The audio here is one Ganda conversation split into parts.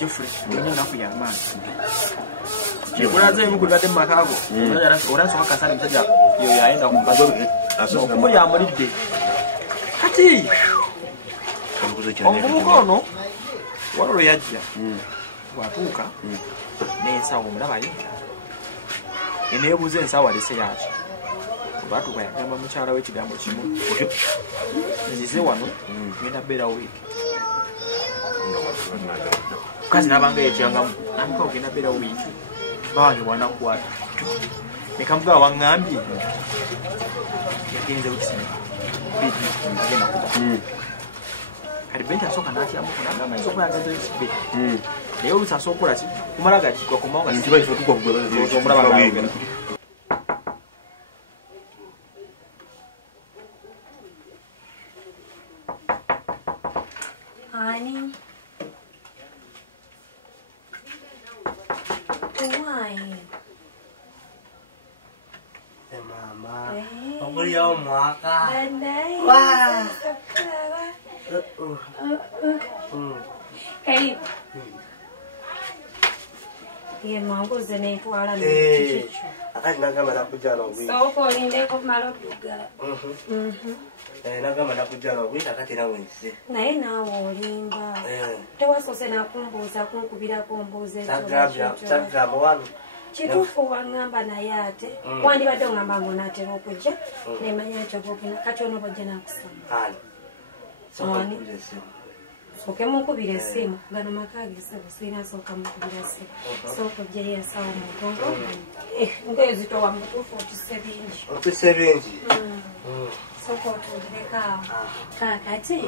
Jeffrey wenye nafu ya man uraze mukuru bade makago uraze wakasana mtaja yo yaenda kumbazo ko ya mulide kati omukono walo yajja watuka nesa omulabayo enebuze ensawa lese yacho batu kwa yagamba mukyala w'ekigambo kimu nzize wano ngenda bera week kazi nabanga yecyangamu namika ogenda bera week bawange wanakuwata nekamuga waŋŋambye yagenze wekisina bidi agenda kuba kati benti asooka n'atyamuko nagamba nsoka yagenze wekisibedi naye oluusi asooka okola ki kumala gakigwa kumawonga omulaba naayogera naye naawe olimba tewasose nakumbuuza kunkubirako mbuuza kituufu waŋŋamba naye ate wandibadde oŋŋamba ng'onaatera okujja nemanya nti oba ogenda kati ono bajja nakusoma sooke mukubira essimu gano maka gesebo sirina sooka mukubira essimu sooka ojjayo ensawo mugongo ng'ezitowa mutuufu otuse bingi sooka otuulireko awo kaakati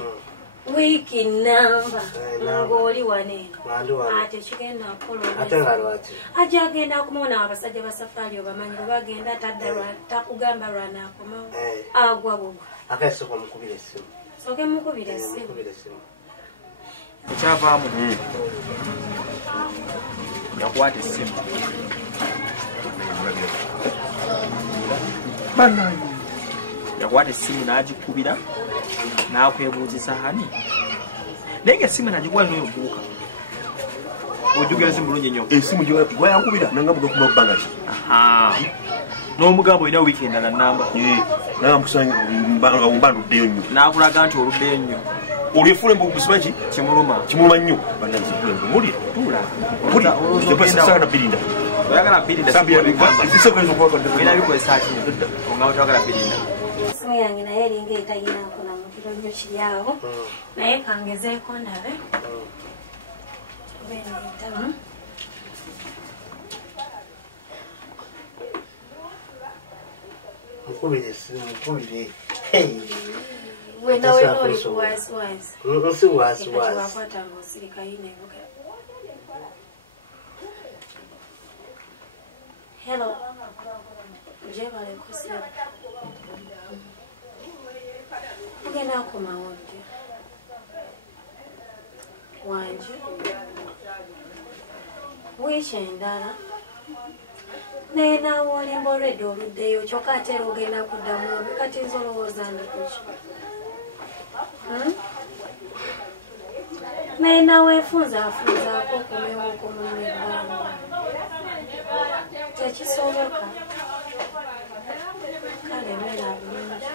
wiiki namba ng'oli waneeno ate kigenda kukola ajja agenda kumona abasajja ba safari obamanyi bwe bagenda takugamba lwanaakomawo agwa bugwa sooke mukubira essimu ekyavaamu yakwata essimu yakwata essimu n'agikubira n'akwebuuzisa hani naye ng'essimu nagikuwa noyobuuka ojjukira essimu bulungi nnyo essimu gwayankubira nanga mugakuba bbanga ki n'omugamba olina wiiki endala namba nanga mba nduddeyo nnyo n'akulaga nti oluddeyo nnyo olwefule mbusimanki kimuluma nnyo banazimuli tuula sagala birinda oyagala birinda ina bikozesa ki ongamba toyagala birinda essimu yange naye eringa etayinaako namukiro nnyo kiri awo naye kangezeeko ndabe beneetamu mukubire essimu mukubire wenda wena oli kuwasiwasi nsi wasiwasi wakwatanga osirikayina ebuga hello jebale kusira ogenda akomawo ddi wanje wiiki endala naye naawe olimba olwedde oluddeyo kyokka ate era ogenda kuddamu obi kati nze olowooza ndi kuki naye naawe efunzaafunzaako okumewo okumumu ebbanga tekisoboka kale mera bulungi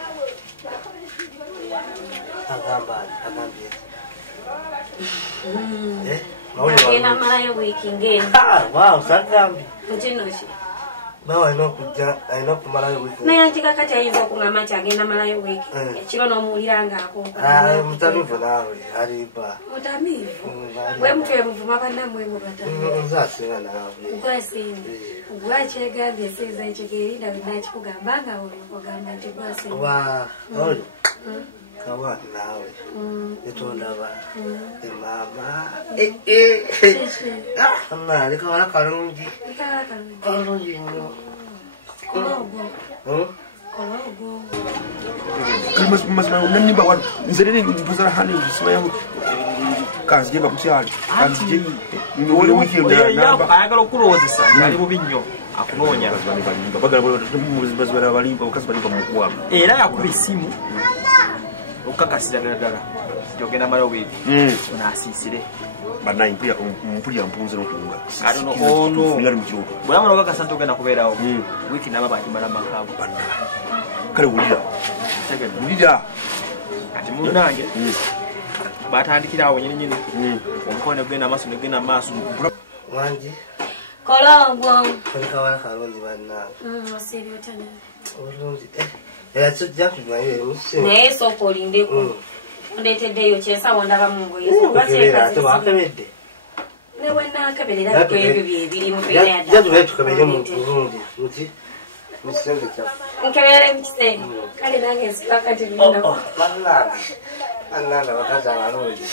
agenda malayo wiiki ng'eno mukinoki naye antika kati ayinza okuŋŋamba nti agenda malayo wiiki ekiro n'omuwulira mutamivu naawe aliba mutamivu gwe mutwe muvuma bannammwe mubatamivuzasinga naawe gwasinga gwakyegambye esiiza ekigerinda wenakikugamba nga ogamba nti gwasinga oyo kawa naawe etondaba emaama leka wala kalungi kalungi nnyo mazima nanimba wano nze lero mpuzala hani simanyamu kanzije nga kukyali kanzije ayagala okulowoozesa ngali bubi nnyo akunoonya abakazi balimba mukuwamu era yakuba essimu nkukakasira ddala gyogenda mala obwedi naasiisire banayi mpulira mpunze n'okuwunga ate ono bweyamala okakasa nti ogenda kubeerawo wiiki naba bagimala makaago kale wulira kati munnange batandikirawo nyininyini omukono negenda maaso negenda maaso wangi kolongo kawala kalungi bannange osiriotana olungi eyakijja tumanyi naye sooka olindeku ondeteddeyo kyensawo ndaba mu ngoye ate wakebedde newenakeberera biko ebyo byebirimu jatube tukebere mu bulungi muki mukisenge kyaffe nkebere mukisenge kale nange nsika kati bannange bakazi abalungi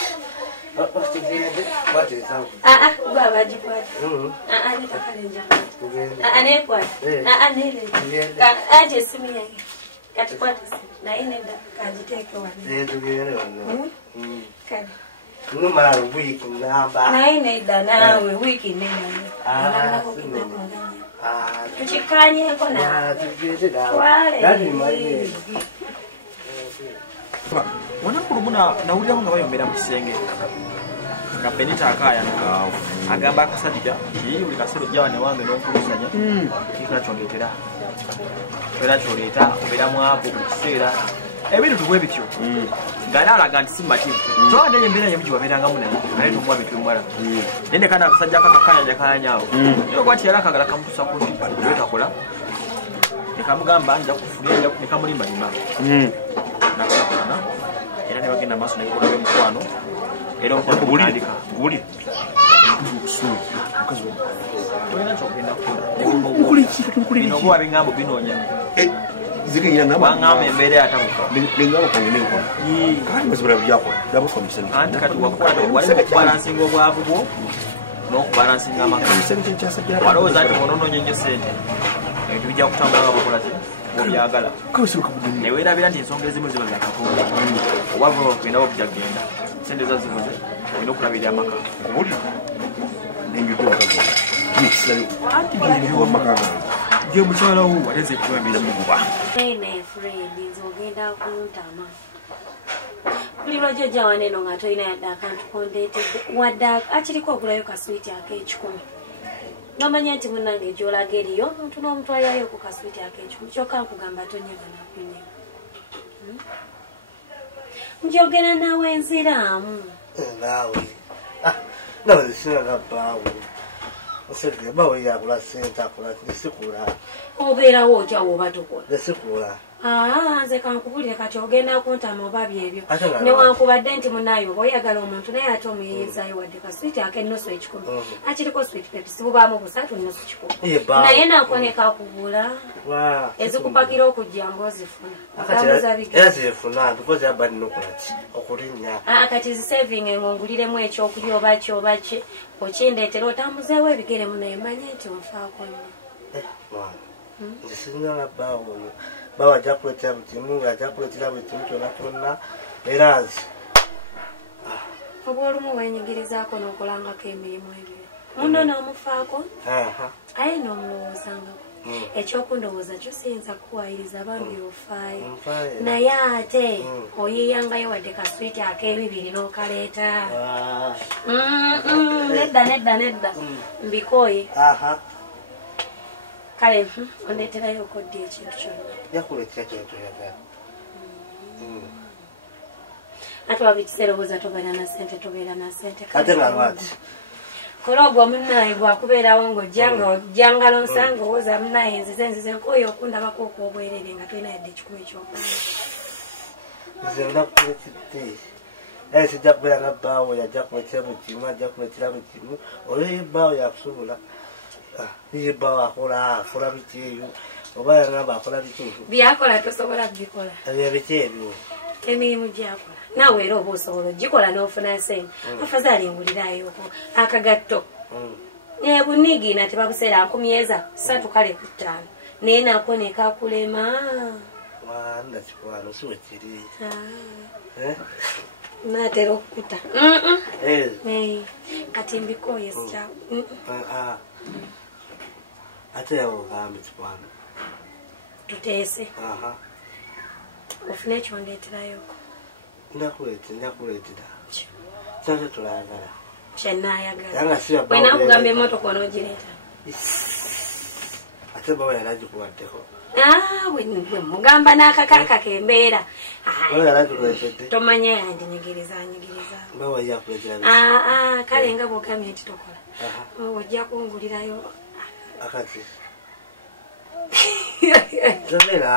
tugende bateesawo gwe abagikwata netakalenja nekwata nere anje esimu yange kati kwata esimu naye nedda kagiteeke wane tugende wano kale numala wiiki namba naye nedda naawe wiiki nenaye tukikanyeko wanankulu nawuliramu nga bayombera mu kisenge nga Benita akaayana agamba akasajja nti buli kaseera ojja wane wange n'onkulusanya kikula kyondeetera era kyoleeta obeera mwavu buli kiseera ebintu tubwe bityo ng'ala alaga nti simativu kyokka ndenye embeera nyamu gyewabeerangamu naye ale tomuwa bintu bimwala naye ne kana akasajja kakakayanja kayanyawo naye ogwati yali akagala kamutusa ku nti wetakola nekamugamba nja kufulia nekamulimbalima nakolakolana era ne bagenda maaso nekola b'emukwano era okutandika guli tolina kyogenda kukola oba bigambo binoonya wangamba embeera yatabuka anti kati walimu okubalansinga obwavu bwo n'okubalansinga amaka walowooza nti ononoonya ennyo sente ebintu bijja kutambula nga bakolazi obyagala neweerabira nti ensonga ezimu ziba zakatonda oba vuba okugenda okujagenda sente za zibuze olina okulabirira amaka gye mukyalawo waleze ekibambira muguba nefredi ogenda kuntama buli lwajjojja waneeno nga tolina yadde akantu kondeetedde wadde akiriko ogulayo kaswiti ak'ekikumi nomanya nti munnange egyolaga eriyo omuntu n'omutwalirayo ku kaswiti ak'ekikumi kyokka nkugamba tonyega nakunyega njogera nawe enziraamu nawe zisinga bbaawo oseke bawe yakula sente akola nesikula obeerawo otya woba tokola nesikula nze kankubulire kati ogenda kuntama oba byebyo newankubadde nti munaye oba oyagala omuntu naye ate omuyeezayo wadde kaswiti ak'ennusu ekikumi akiriko switi pepisi bubaamu busatu nnusu kikumi naye nakoneka kubula ezikupakira okujja ngaozifuna era zifuna bikozi aba ninokulaki okulinnya kati zisaving engonguliremu ekyokulya oba ki oba ki okindeetera otambuzeewo ebigere munaye manye nti onfaako nnyo nze sinyala bbaawo oyo baba ajja kuleetera buli kimu ng'ajja kuleetera buli kimu kyonna kyonna era nze oba olumu wenyigirizaako n'okulangako emirimu ebyo muno n'omufaako aye n'omulowoozangako ekyokundowooza kyo siyinza kuwayiriza bambi ofaayo naye ate oyiyangayo wadde kaswiti ak'ebibiri n'okaleeta nedda mbikooye kale ondeeterayo okoddi ekintu kyonna yakuleetera kintu yagala ate wabuli kiseera obooza tobeera na sente ate nga lwati kola ogwo munnaye bwakubeerawo ng'ojjanga lonsanga owooza munnaye nzize nkooyo okundabako okwobwerere nga tolina yadde ekikumi ekyokka nze nakuleetedde naye sijja kubeera nga bbaawo yajja kuleetera buli kimu ajja kuleetera buli kimu oyo yebbaawo yakusobola yebbaawo akola biki eyo oba yagamba akola biki byakola tosobola kubikola biki ebyo emirimu gyakola naawe era oba osobola ogikola n'ofuna sente afazaali nguliraayoko akagatto bunigina tebabuseera nkumyeza 3 kale ku 5 naye nako nekakulema nakikwano siwe kiri natera okukuta kati mbikoye sikya ate yawogambe kikwano tuteese ofune ekyondeeterayoko ndakuleetera kyate tulayagala kyenayagala bwenakugamba emotoka onoogireeta ate bawa yali agikubaddeko bwe mugamba n'akakaka kembeera tomanya yandinyigiriza bawa yakuleetera kale nga bwogambye nti tokola ojja kungulirayo akati tobeera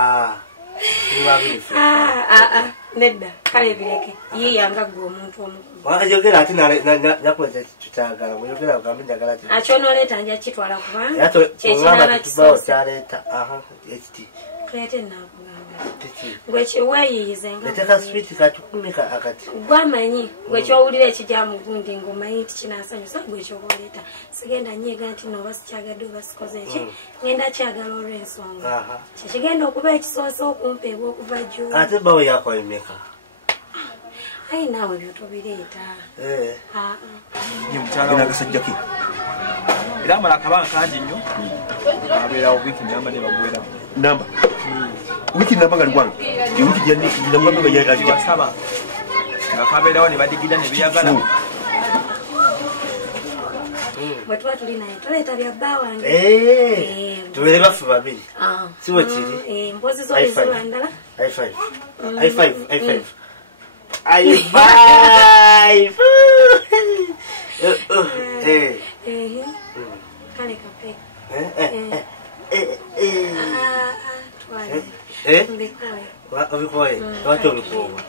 nedda kale bireke yiyanga gwe omuntu omukulu ayogera ati nakuleeta kyayagala oyogera ogambe njagala akyonoleeta nja kitwala kubanga kyekinaba kibawo kyaleeta ekiti tuleete nakugamba gwe kyeweeyiyize eteka switi katukumika akati gwamanyi gwe kyowulira ekijja mu gundi ng'omanyi nti kinasanyusa gwe kyoba oleeta sigenda nyiiga nti nooba sikyagadde oba sikoze eki ngenda kyagala olw'ensonga kyekigenda okuba ekisoose okumpeebwa okuva jju ate bawe yakolimeka ayi naawe byotobireeta nakasajjaki era amala akabanga kangi nnyo abeerawo wiiki namba ne bagwera namba wiki namba nga ligwange wiki gyewasaba nga kabeerawo ne badigida ne beyagala bwe tuba tuli naye tuleeta bya bba wange tubeere baffe babiri si bwe kiri mpozi zolizolwandala kale kape obikoye lwaki obikuuma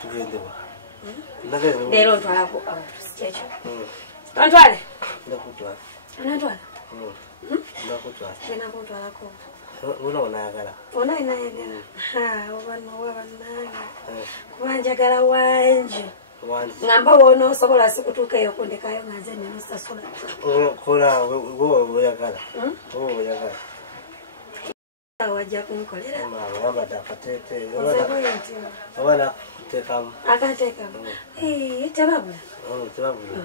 tugendewa leero ntwalako kyekyo tontwale ndakutwala anatwala ndakutwala genakuntwalako una onayagala onainayagala obanowa bannange kuba njagala wanje ngamba wonoosobola sikutuukayo okundekayo nga nze nenosasula kola oyagala oyagala wajja kunkolera yambadde akateete nti oba nakutekamu akateekamu tebabula tebabula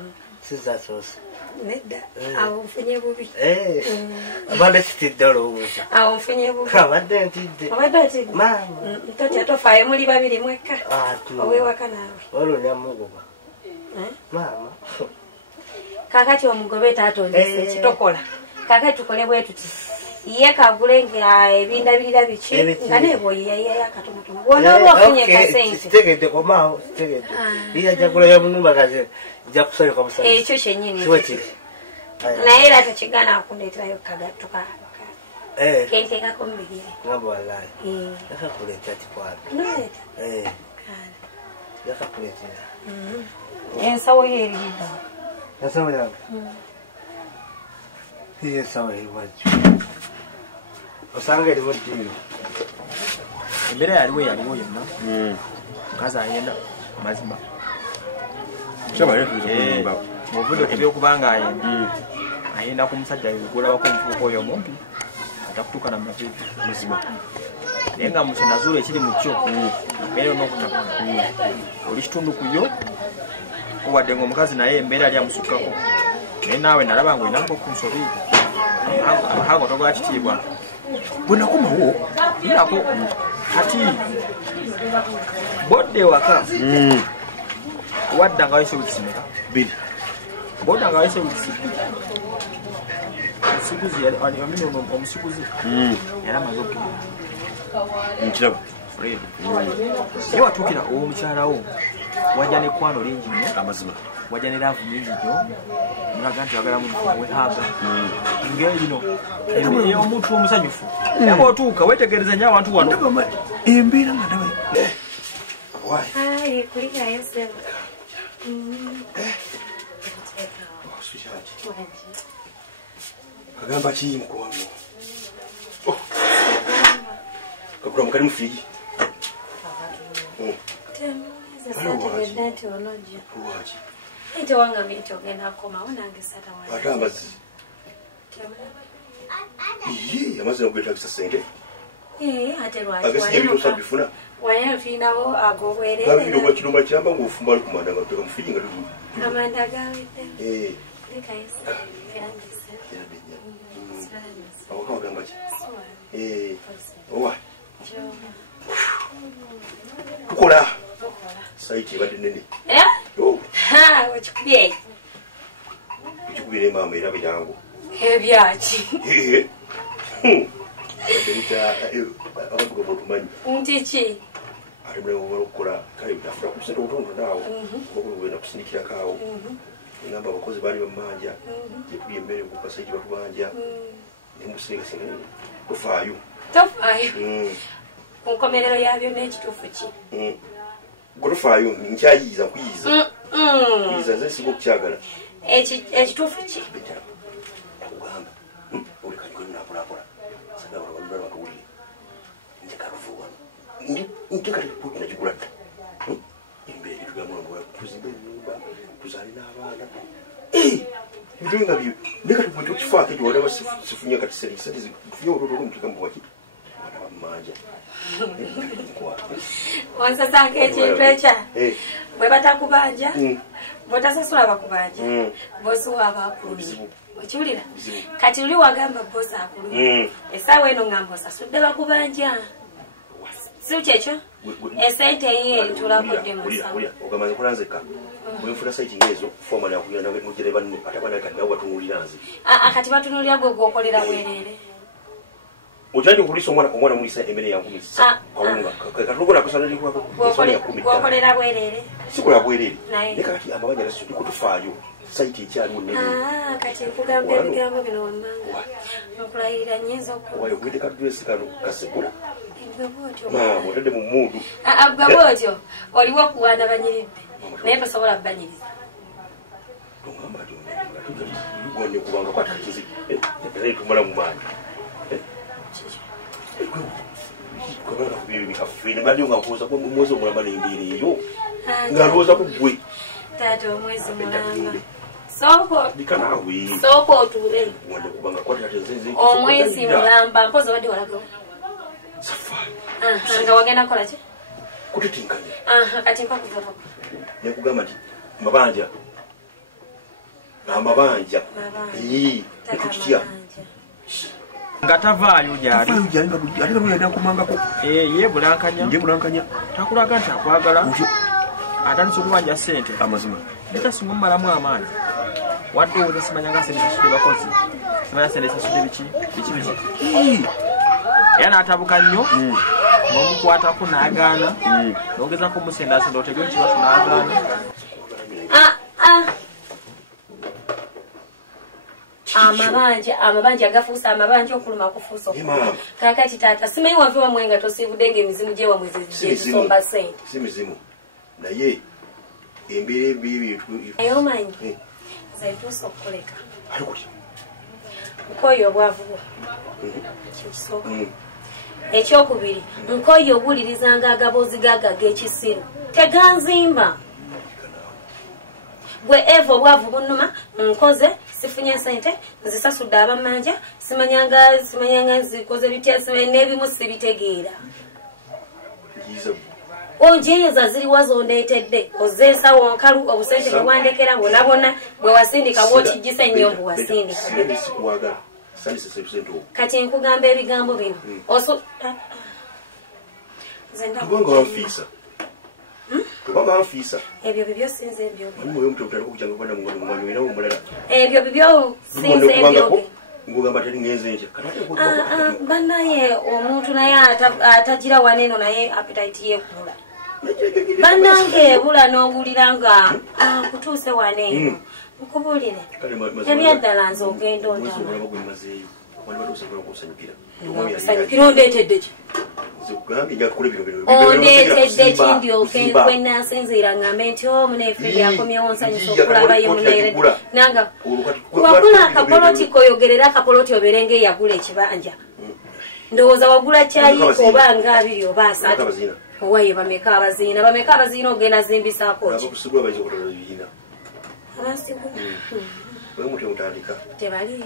sizasoose nedda awo nfunye bubi abadde kitidde olowooza awo nfunye bubi abadde ntidde obadde otidde totya tofaayo muli babiri mwekka owewaka naawe olunya mugoba maama kakati omugobe taatondesa ekitokola kakati tukole bwe tuti ye kagule nga ebindabirira biki nga nebwoyeyayeyo akatonotono bwonooba ofunye kasente kitegedde komaawo kitegedde iya jagula ya munumba kaze nja kusanyuka musanyusa ekyo kyennyini kiwekiri naye era tekigana kundeeterayo kagatto kenteekako mu bigere ngamba walayi yakakuleetera kikwano noleeta yakakuleetera ensawo yo eririba ensawo yange iyo ensawo eriwajju osanga eriwo ddiiro embeera yaliwo yaliwo yonna mukazi ayenda mazima mubudde ebyokubanga ayenda ku musajja yogulabako omufuuka oyo omumpi atakutuuka namavivi muzima naye nga mukyenazuula ekiri mu kyo embeera n'okutaka oli kitundu ku yo owadde ngaomukazi naye embeera ali amusukkako naye naawe nalaba nga olinako ku nsobi amahago togola kitiibwa bwenakomawo nako kati bodde waka wadda nga wayise wikisimeka biri bodda nga wayise wikisibiri omusiguzi omusiguzi yali amaze okugenda nkiraba fred ye watuukira owomukyalawo wajja nekwano lingi nnyo amazima wajja neraavu nyingi nnyo mulaga nti wagala wehaga engeri ino omuntu omusanyufu yaba otuuka wetegereza nyo abantu wano embeera nga ndaba kuligayo sebo kagamba ki mukwano kakula mukali mu firigi sategedde nti onojja tewangambye nti ogenda kukomawo nange satawa ate amazzi amazzi nagwetagisa sente ate agasijabitosabifuna wayanfiinawo agobwerere obwakiromba kiramba ngaofumba ali kumanda nga teka mufiri nga amanda gawedde awaka wagamba ki owa tukola site ebadde nene wekikubye ekikubire maama era byangu ebyaki abantu gatumanyi nti ki ate mulimu okukola kale nafuna ku kusente obutondo naawo okugenda kusindikirako awo ngamba abakozi baali bamanja gyetuli emmere ku kasaiti batubanja nemusingasinga tofaayo ku nkomerero yabyo n'ekituufu ki gotofaayo nkyayiiza nkuyiiza nze singa okukyagala ekituufu ki nakugamba oli kanikonakulakula sagala balala batuwulire njekaluvu wano ntekatnagigula dda embeera tugamula tuzimba enyumba tuzaale n'abaana ebintu nga byo naye kati bwe tukifaako ekyo walaba sifunye kati sente tufunye olwolwo mutugambo waki wana bamanja onsasako ekintu ekya bwe batakubanja bwotasasula bakubanja bosi waaba akulumye okiwulira kati luli wagamba bosi akulumye essaawa eno ngamba osasudde bakubanja si kyekyo esente eyo eritulako dde ogamanyi kulanzeka bwenfuna saiti ngezo fomani akugenda mugere banne atabana kati nabo batunulira nze kati batunulira gwe gwokolera bwereere okyali okulisa omwana mulisa emmere yankumisa kawunga katulugona gwokolera bwereere sikola bwereere naye kati amabanja gasudi kutufaayo saiti ekyaliwo kati nkugamba ebigambo bino wammanga nkulayirira nyinza okuwayo gwete kadresi kano kasegula maama otadde mu mundu bwe otyo oliwo okuwaana banyiridde naye tosobola banyiriza togamba tigonye kubanga kwatakizi naye tumala mu maanyi badi nga kuoza omwezi omulamba nembeera eyo nga lowooza ku gwe taata omwezi mulamba dikanawe sooka otuule wadde kubanga kwatatenzenze omwezi mulamba mpozi obadde walagawo safari nga wagenda kukola ki kututinkanya kati mpa kuvava nekugamba nti amabanja nekututya nga tavaayo gyali ate nabuyenda kumangako yebulankanya takulaga nti akwagala atandise okubanja sente amazima netasinga omumalamu amaanyi wadde owoza simanyanga sente sasudde bakozi simanya sente sasudde biki era n'atabuka nnyo n'omukwatako n'agaana n'ogezako omusendasenda otege ekibazo n'agaana amabanja agafuusa amabanja okuluma kufuusa okuma kakati taata simanyi wave wamwe nga tosiibudde ngaemizimu gyewamwe zezisomba sente si mizimu naye embeera ebyebyetw naye omanyi zaituusa okukoleka nkoyo obwavu bwo kyekisooka ekyokubiri nkoyo obuulirizanga agaboozi gaga g'ekisiru teganzimba bwe eva obwavu bunnuma nkoze sifunye sente nzisasudde abamanja simanyanga nzikoze bitya n'ebimu sibitegeera onjeeyeza ziriwa zondeetedde ozensawo nkalu obusente bwe wandekera bonabona bwe wasindika bwokijisa ennyo bwe wasindika kati nkugamba ebigambo bino ebyo bibyo sinze ebyo bibyo sinze ebyoge bannaye omuntu naye atagira waneeno naye appetite yeekula bannange ebula n'owulira nga kutuuse waneeno nkubuulire ebyaddala nze ogenda ondamasanyukira ondeetedde ki ondeetedde ki ndyoke gwe nasinziira ngambe nti omuneefe byakomyewo nsanyusa okulabayo muneeredde nanga wakola akapoloti koyogerera akapoloti obeere ngaeyagula ekibanja ndowooza wagula kyayiko oba nga 2 oba 3 owaye bameka abaziina ogenda zimbisaako ki tebaliyo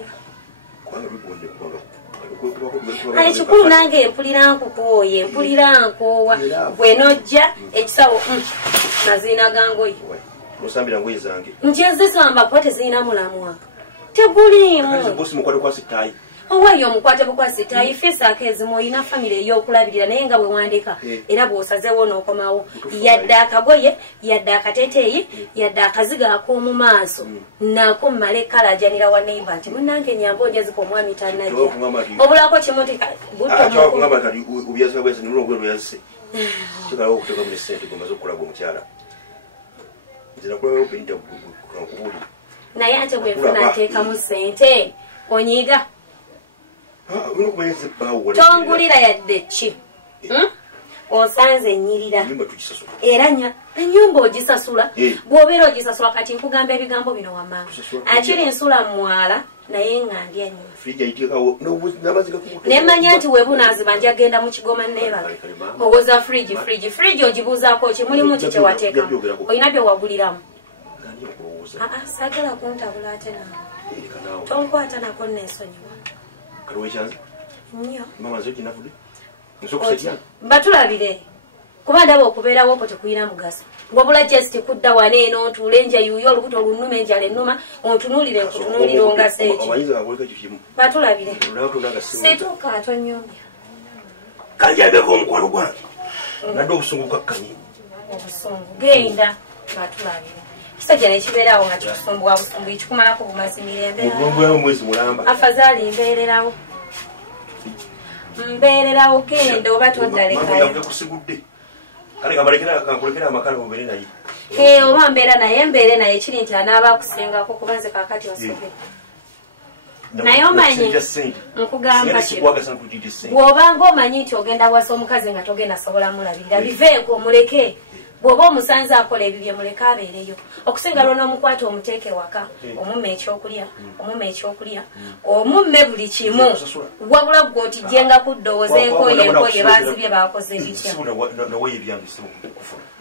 ekikulu nange mpulira nkukooye mpulira nkoowa gwe nojja ekisawo naziina gangoyi nti ezisamba kuba tezirina mulamwa teguliimu owayo omukwate bukwasi tayifesa akezimu oyina famire ey'okulabirira naye nga bwe wandika era bw'osazeewo n'okomawo yadde akagoye yadde akateteeyi yadde akaziga ak'omu maaso nako mmala ekkalajanira wa neiba nti munnange nyamba onjazika omwami tannajja obulako kimutika naye ate bwenfuna ateekamu ssente onyiga tongulira yadde ki osanze nyirira era enyumba ogisasula bw'obeera ogisasula kati nkugamba ebigambo bino wamangu akiri nsula mwala naye nga ndya nnyo nemanya nti webunaziba njagenda mu kigoma neebage owoza frigi ogibuuzaako ki mulimu ki kyewateekamu olina bye waguliramu sagala kuntabula ate naawe tonkwata nako neesonyiwa nnyo batulabire kuba ndaba okubeerawo okwo tekuyina mugaso wabula just kudda wana eno otuula enja yuuyo olubuto olunuma enjala ennuma ontunuulire nkutunuulire ongasa eki batulabire situuka atonyomya kanjagako omukwano gwange nadde obusungu bukakkanyi obusungu genda batulabire kisajja nekibeerawo nga kikusumbuwa busumbu ekikumalako bumazimira embeera afazaali mbeererawo mbeererawo genda oba toddalekayo oba mbeera naye mbeere naye kiri nti anaaba akusingako kuba nze kakati osobera naye omanyi nkugamba kino bw'obanga omanyi nti ogenda wasa omukazi nga togenda sobola mulabirira biveeko muleke bw'oba omusanze akola ebibye muleke abeereyo okusinga lwo n'omukwata omuteeke waka omumme ekyokulya omumme buli kimu wabula gwe otijjenga kuddowooza enkoye bazibye bakoze bitya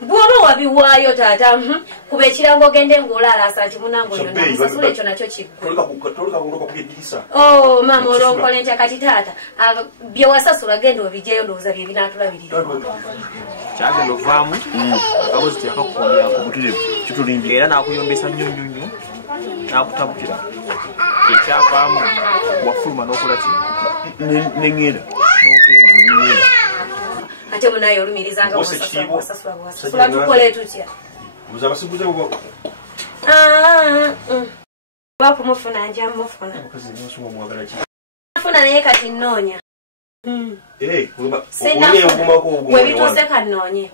bw'oba wabiwaayo taata kuba ekirango ogende ng'olaalasa nti munange oyo namusasula ekyo nakyo kiggwe maama olwonkola entya kati taata bye wasasula genda obijjeyo ndowooza bye binaatulabirira kyagenda ovaamu kabozi teyakakukombyako era n'akuyombesa nnyo n'akutabukira ekyavaamu wafuluma n'okola ki neŋŋenda ate munaye olumirizanga wasasula tukole tutya bakumufuna nja mufuna naye kati nnoonya webituuse kannoonye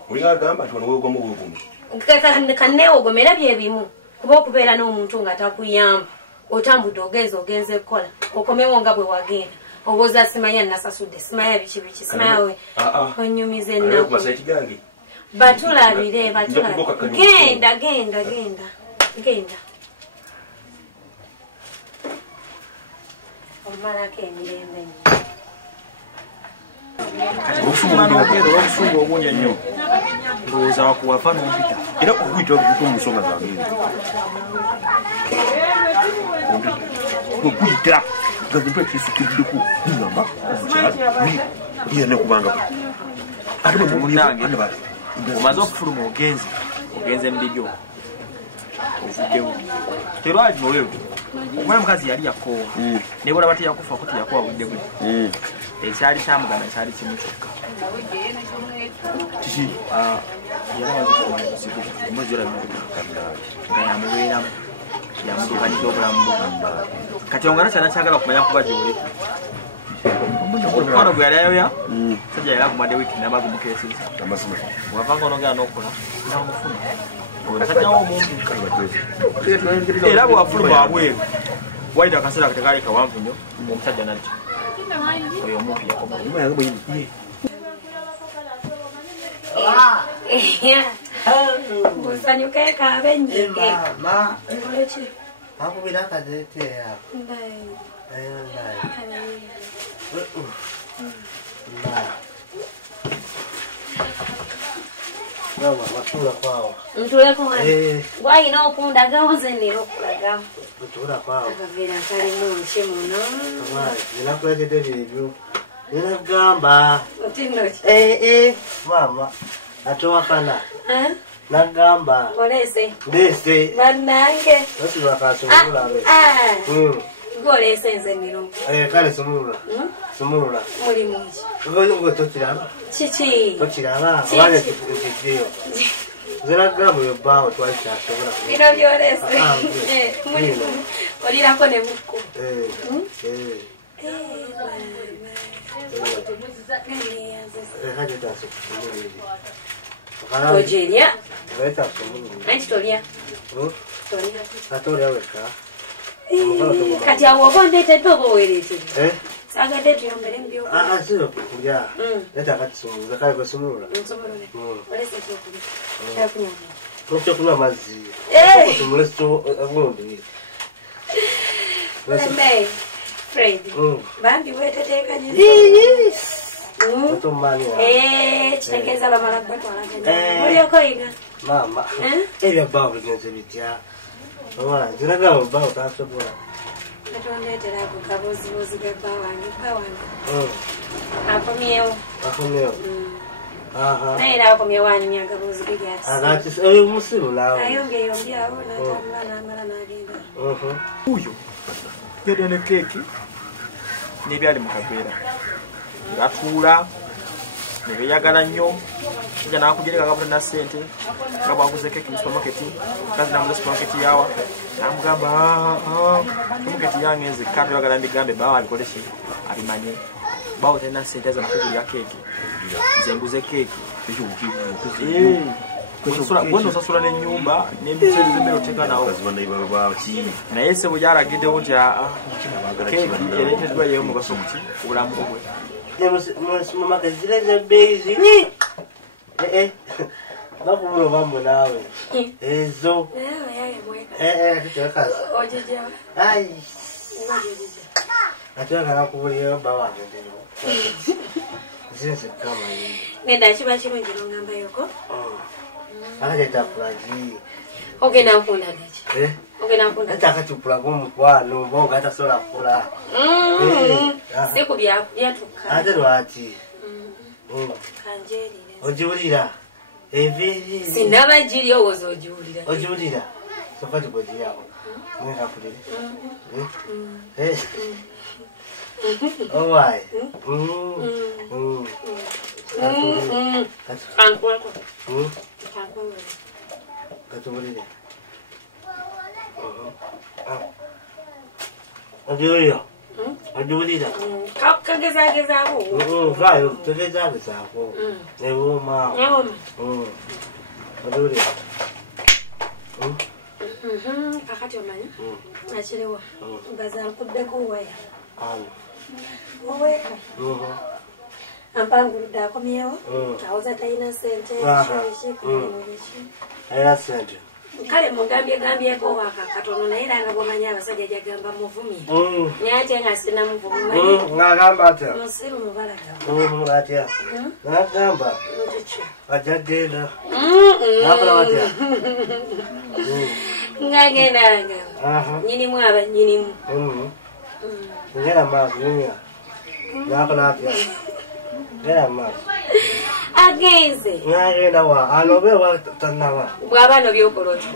kanneewogomera bye bimu kuba okubeera n'omuntu nga takuyamba otambudde ogenze kukola okomewo nga bwe wagenda obooza simanya nasasudde simanya biki simayawe onyumiza ennaku batulabire genda omalako emirembe kati ofuluma n'ogenda olw'obusungu obungi ennyo ndowooza wakuwava n'ompita era okuyita okuta omusonga zange okuyita nga zintu ekisukiriddeku ngamba omukyala yene kubangako ate munange omaze okufuluma ogenze mubibyo ovuddewo terwali noleero omwana mukazi yali yakoowa nebona bati yakufa kuti yakuwa budde bwe ekyali kyamugana kyali kimu kyokka kiki omwezi nga yamubeeramu yamulibanira obulamu bwe kati ongana kyana kyagala kumanya kuba gyoli omukwano gwe yali ayoya sajja yali agumadde wiiki namba gumukeeseza wavanga onogera n'okola namufuna sajjawo omuntu era bwafuluma wabweru waida akaseera katekali kawanvu nnyo omusajja najja oyo omuntu busanyuke kaabe nnyinge akubira akazeeteya ntuleko gwayina okundagawo ze nera okulagawo akaveera ntalimu nki muno nakulekedde ebyo nenagamba maama ate wakana nagamba olese ndese bannange osibakasobolabe Gole senze mirongo. Kale sumulula. Sumulula. Muri mungi. Ngo tokiraba. Chichi. Tokiraba. Abane tikiyo. Zera gamu yo bawo twacha sobora. Bino byolese. Muri olira ko ne buko. Tojeria. Leta sumulula. Antolia. Tolia. Atolia weka. Kati awo bonde tetobo werete. Saga de yombere mbyo. Sio kuja. Leta kati sumulula kale kwa sumulula. Sumulula. Olese chokuli. Chakunya. Ncho kuna mazi. Sumulula sto agondi. Sembe. Fred. Bambi weteteka nyi. Otomani. Chitekeza la mara kwetu alagenda. Muri okoiga. Mama. Ebya bawo bigenze bitya. Wala, zinaga bawo tasobora. Natondetera ku kabozi bozi gabawange. Akomyewo. Aha. Naira akomyewo ani myanga bozi bigati. Agati musiru lawo. Ayonge awo natambula namala nagenda. Uyo. Yede ne keki. Nebyali mukagwera. Gatula. Nebeyagala nnyo. Nja nakujereka kabula na sente. Ngaba aguze keki mu supermarket. Kazi na mu supermarket yawa. Namugamba supermarket yangenze kandi yagala mbigambe bawa abikoleshe abimanye. Bawo tena sente za nakugulya keki. Zenguze keki. Kwendo sasula n'ennyumba n'embiseri z'emmere teka nawo. Na yese bujara gidewo nti keki ereteddwa yeyo mugaso muti obulamu bwe. Mama kazileze bezi. Bakubula bamwe nawe. Ezo. Kitakaza. Ojeje. Ai. Ataka nakubulira bawa ndendo. Zinse kama hivi. Nenda chiba chirungi ngamba yoko. Akajeta kulaji. Ogena nkunda ndichi. Ogena nkunda. Ataka chupula kumkwano, bonga atasola kula. Siku byatuka. Ate lwaki. Kanjeri. Ojiulira. Evi. Sinaba jiri owozo ojiulira. Ojiulira. Sokati bodi yako. Mweka kulele. Oh why? Kankwako. Katubulire. Ojiulira. Ojiulira. Kagezagezako. Vayo, tegezagezako. Nebuma. Ojiulira. Kakati omanyi. Achirewa. Bazal kuddeko waya. Oweka. Ampanguludde akomyewo. Awoza talina sente. Ayina sente. Kale mugambyeko waka katono naye era nga bw'omanyi abasajja jagamba muvumye. Naye ate nga sina muvumu. Ng'agamba atya? Musiru mubalagamba. Atya? Ng'agamba? Nkikyo. Ajagenda. Ng'akola atya? Ng'agenda agamba. Nyinimu abanyinimu. Ngera maaso nyumya. Ng'akola atya? Ngera maaso. Agenze. Ng'agenda wa alobe wa tanaba. Bw'aba no byokoloti.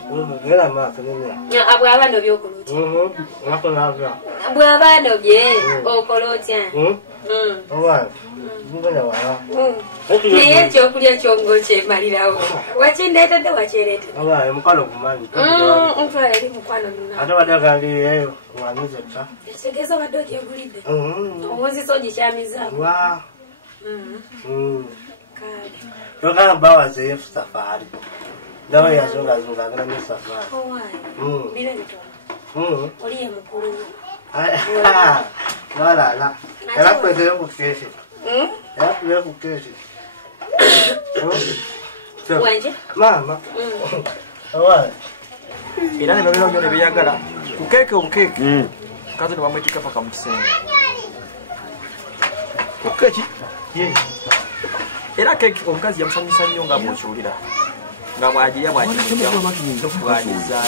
Ngera maaso nyumya. Bw'aba no byokoloti. Ng'akola atya? Bw'aba no bye okoloti. Owa. Ngera wa. Naye ekyokulya kyongo kyemalirawo. Wakindeetedde wakyerete. Owa mukwano gumanyi. Ntwala eri mukwano nuna. Ate wadagandi eyo wanizeka. Ekitegeeza obadde okyegulidde. Omuziso gikyamizaamu. Wa. Kale. Yogana bawazeyo safari. Ndaba yazungazunga agenda mu safari. Owaayi. Bire bitono. Oli ye mukulu. Walala. Era kwezera ku kesi. Era kwezera ku kesi. Wanje? Mama. Owa. Era ne babera nnyo ne beyagala. Ku keeke obukeeke. Kazi ne bamwetika paka mu kisenge. Okeki? Yes. Era keki omukazi yamusanyusa nnyo nga bw'okiwulira. Nga bw'agiya bw'agiza.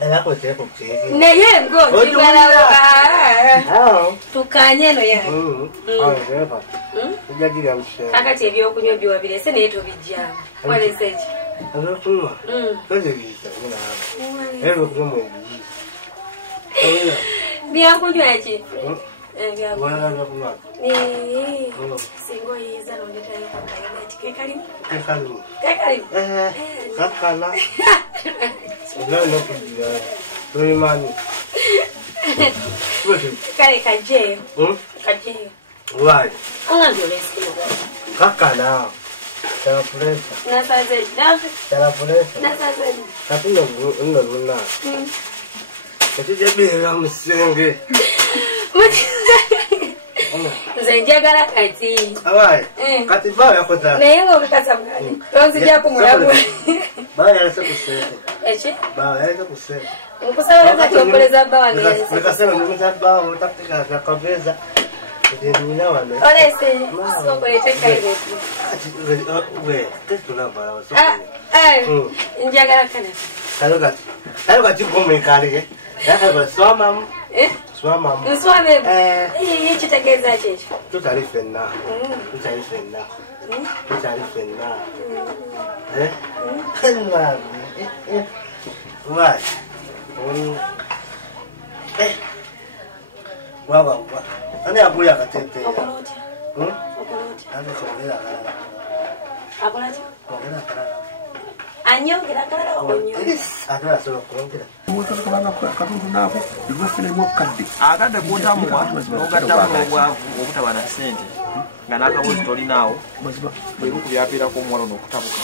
Era kwezera ku kesi. Naye ng'okibalawo. Tukanye no yange. Ujagirya mshe. Kakati ebyokunywa byowabirese naye tobijjamu. Walese ki? Azokunywa. Tozebiza muna. Ebyokunywa mwebiza. Byakunywa ki? Wala kuma. Singo yiza no ndetayo kagenda kekali. Kekali. Kakala. No kudia. No mani. Kale kaje. Kaje. Why? Anga ndolesi. Kakala. Terapulesa. Nasaze dafu. Terapulesa. Nasaze. Tapi nuna. Kati jabira musenge. Nze njagala kati. Awai. Kati bawe yakoza. Naye ngokakasa mugani. Tonzija kumulabu. Bawe yalese kusente. Echi? Bawe yalese kusente. Nkusaba kati okoleza bawe yalese. Nikasema nikuza bawe utakutika za kabeza. Nina wale. Olese. Soko leteka ile. We, kesuna bala soko. Njagala kana. Kalo kati komwe kale. Yakaba swama. Swama. Nswame. Yikitegeza kyekyo. Tutarifenna. Kanwa. Why? Wawa. Ani akuya katete. Okoloti. Ani komera kala. Akolati. Komera kala. Anyongera kala onyo. Atara solo komera. Mwoto kubanga katundu nako lwafuna mwakadde. Akadde kutamwa n'ogattamu obwavu obutabana ssente nga n'akabuzi tolinaawo bwe bukubyapira ku omuwala n'okutabuka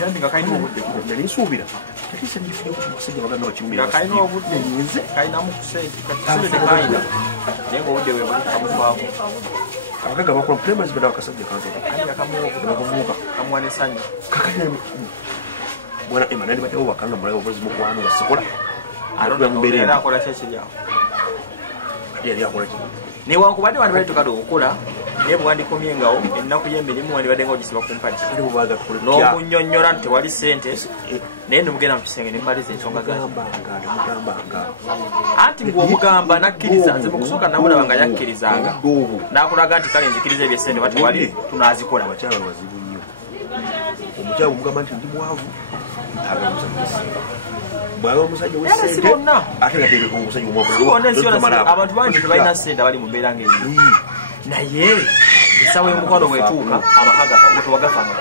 yandi nga kalina obudde nali nsuubira tatise nifuna kumusajja baganda bakimumira nga kalina obudde nze kalinamu ku ssente kasente tekalina naye ng'obudde bwe bukamuvaamu abagaga bakola pulemazi bada bakasajja kandi akamuvubuka kamuwa n'essanyu kakati mwana ema nali baddewo bakanga mulaga obuzi mukwano basikola era akola kyekiryawo yali akola ki newankubadde wandi bali tukadde okukola naye bwandikomyengawo ennaku y'emirimu wandibadde nga ogisiba ku mpagi n'okunnyonnyola nti tewali ssente naye nomugenda mu kisenge nemmaliza ensonga anti ng'omugamba nakkiriza nze mu kusooka namulaba nga yakkirizanga n'akulaga nti kale nzikiriza ebyessente ba tewali tunaazikola abakyala bazibu nnyo omukyala omugamba nti ndi mwavu agala omusajja bwaba omusajja w'essente ate nga omusajja omwavu abantu bangi tebalina ssente abali mu mbeera ng'eyo naye esawa y'omukwano bwetuuka amaka gafa tewagafanga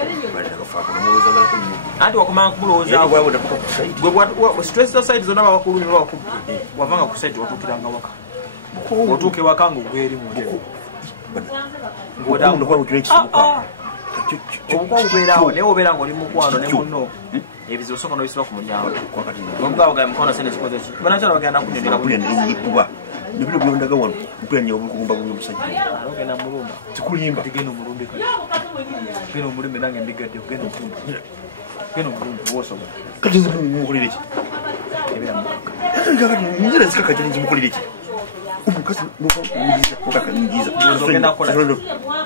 anti wakomanga kumulowoozaako stress side zonna babakulu nibabakulu wavanga ku side otuukiranga waka otuuka ewaka nga ogweri mundewo obukwano bubeerawo naye obeera ngaoli mukwano ne munno ebizibu osooka n'obisiba ku mulyango omugabagaya mukwano sente kikoze ki banakyala bagenda nakunyonyera nebino byondaga wano mpulanya obukugumba buli omusajja ogenda mulumba kikulimba tigenda omulumbi genda omulumbi nange mbigadde ogenda omulumbi genda omulumbi wosobola kati nze mukolere ki njira zikakajira nzimukolere ki omukazi okakanyigiza ogenda kukola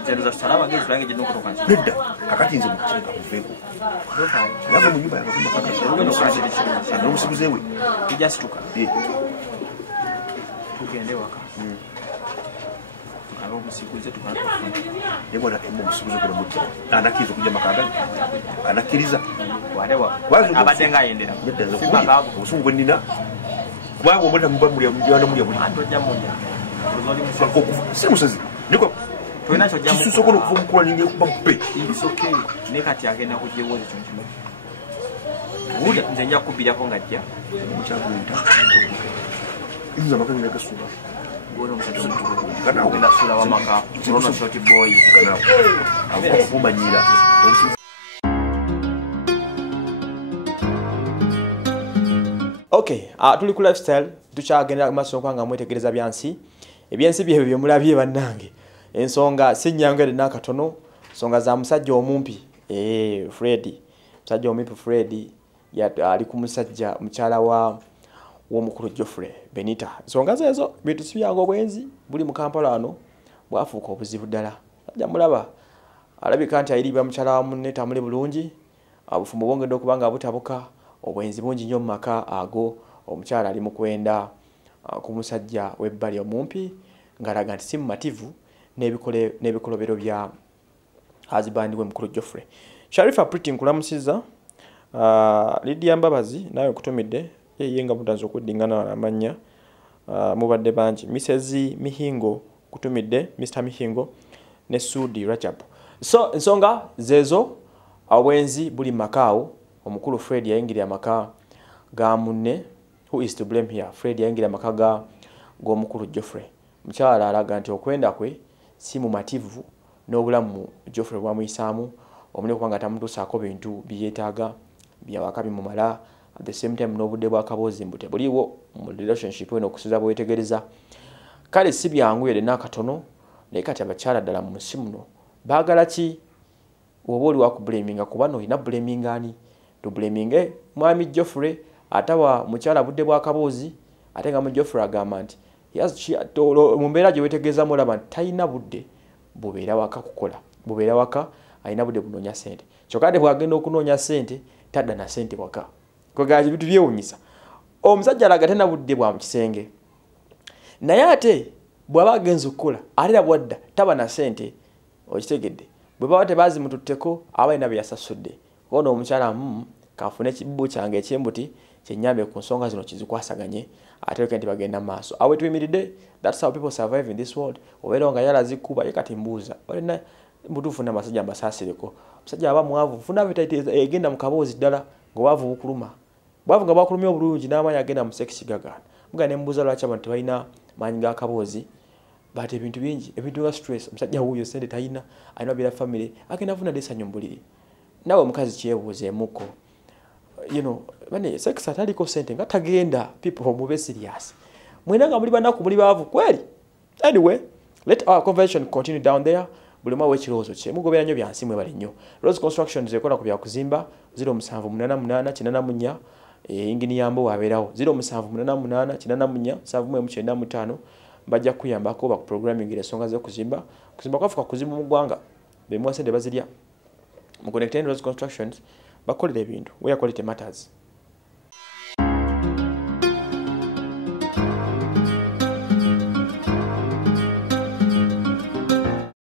zero za tutala abagezi tulange gye nokutoka nsi nedda kakati nze mukireka kuveeko nava mu nyumba yagagamba n'omusiguze we tujja situka tugende waka tukaba omusiguze tukatufuna naye bwana omusiguze gona mujja anakkiriza okujja makaga anakkiriza abadde ngaayendera obusungu bwe nnina kubanga omulina muba mulya buli si musazi kisusokola okuva omukola ninekuba mube naye kati agenda kujjewoza kino kino nze nja kubbirako ngajja omukyagwenta inza amaka nagasuula ogenda suula wamaka olona shoti boy omanyira okay tuli ku lifestyle tukyagenda maaso okwanga mwetegereza byansi ebyensi byebyo byemulabye bannange ensonga si nnyangu eri n'akatono nsonga za musajja omumpi Freddy musajja omumpi Freddy ali ku musajja mukyala w'omukulu Geoffrey Benita nsonga zezo bintu si byangu obwenzi buli mu Kampala ano bwafuuka obuzibu ddala ajja mulaba alabika nti ayiribwa mukyala wa munne tamuli bulungi obufumbo bwongedde okuba nga butabuka obwenzi bungi nnyo mu maka ago omukyala ali mu kwenda ku musajja w'ebbali omumpi ng'alaga nti si mumativu n'ebikolobero bya husband we mukulu Geoffrey. Sharifa Pretty nkulamusiza Lydia Mbabazi nawe nkutumidde ye nga mutanze okuddingana amanya mubadde bangi Mrs Mihingo kutumidde Mr Mihingo ne Sudi Rajab. So ensonga zezo obwenzi buli makaawo omukulu Fred yayingirira amaka ga munne. Who is to blame here? Fred yayingirira amaka ga g'omukulu Geoffrey. Mukyala alaga nti okwenda kwe si mumativu n'obulamu Geoffrey bwamuyisaamu omuli kubanga tamutuusaako bintu byetaaga byawaka bimumala. At the same time n'obudde bw'akaboozi mbu tebuliiwo mu relationship eno okusiza bwetegereza. Kale si byangu yere n'akatono naye kati abakyala ddala mu nsi muno baagala ki? Oba oli wakubulaminga kuba no olina bulaminga ani? Tubuleminge mwami Geoffrey atawa mukyala budde bw'akaboozi ate nga mu Geoffrey agamba nti mu mbeera gye weetegeezamu olaba nti talina budde bubeera waka kukola, bubeera waka alina budde bunoonya ssente. Kyokka ate bw'agenda okunoonya ssente tadda na ssente waka. Kwegala ebintu byewuunyisa. Omusajja alaga talina budde bwa mu kisenge. Naye ate bw'aba agenza okukola ate era bwadda taba na ssente. Okitegedde bwe baba tebazimututteko aba alina bye yasasudde. Ono omukyala kafune ekibbo kyange eky'embuti kyennyambe ku nsonga zino kizikwasaganye ate nti bagenda mu maaso. Awe tuyimiridde, that's how people survive in this world. Obeera nga yala zikuba ye kati mbuuza olina mutuufu n'amasajja mbasaasireko. Omusajja aba mwavu funa appetite egenda mu kaboozi ddala ng'obwavu bukuluma. Bwavu nga bwakulumya obulungi n'amaanyi agenda mu sex kigagana. Muga ne mbuuza lwaki abantu tebalina maanyi g'akaboozi. But ebintu bingi, ebintu nga stress, omusajja wuuyo ssente talina, alina bira family, agenda funa desanyo mu buliri. Nawe omukazi kyebuuzeemuko. Bane sex ataliko ssente nga tagenda, people mube serious. Mwena nga muli banaku muli baavu kweli. Anyway, let our conversation continue down there. Buli mwa w'ekirowoozo kye mugobera nnyo byansi mwebale nnyo. Rose Construction zekola ku bya kuzimba 0788 ingini yambo wabeerawo 0788 bajja kuyambako ba programming ensonga z'okuzimba kwafuka kuzimba mu ggwanga be mwasente bazirya mu Connect Rose Constructions bakolera ebintu where quality matters.